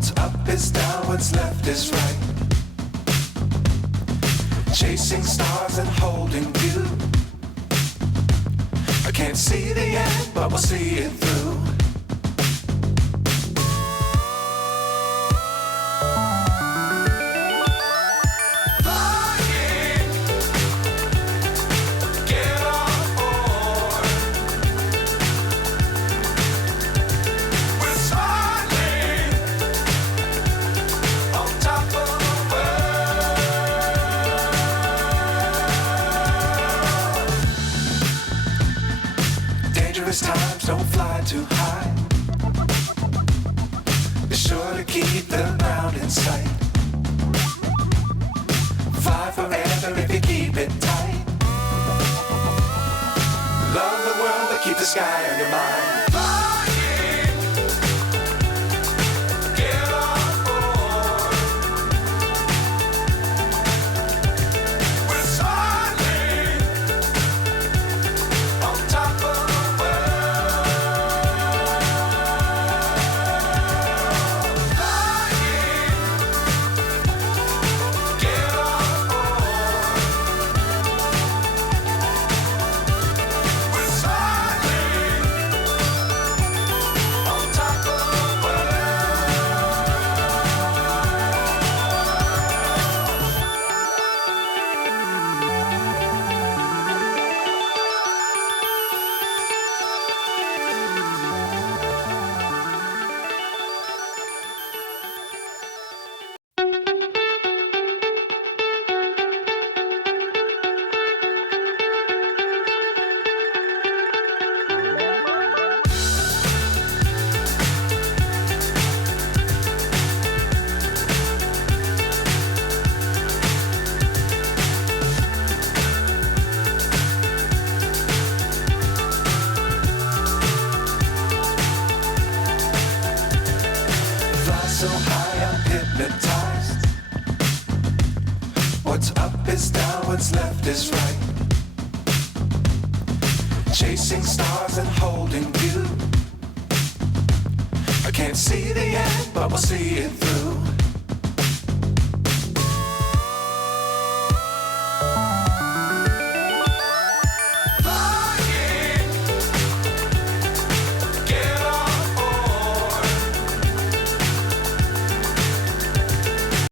What's up is down, what's left is right. Chasing stars and holding you. I can't see the end, but we'll see it through. Times don't fly too high. Be sure to keep the ground in sight. Fly forever if you keep it tight. Love the world but keep the sky on your mind. So high I'm hypnotized. What's up is down, what's left is right. Chasing stars and holding you. I can't see the end, but we'll see it through.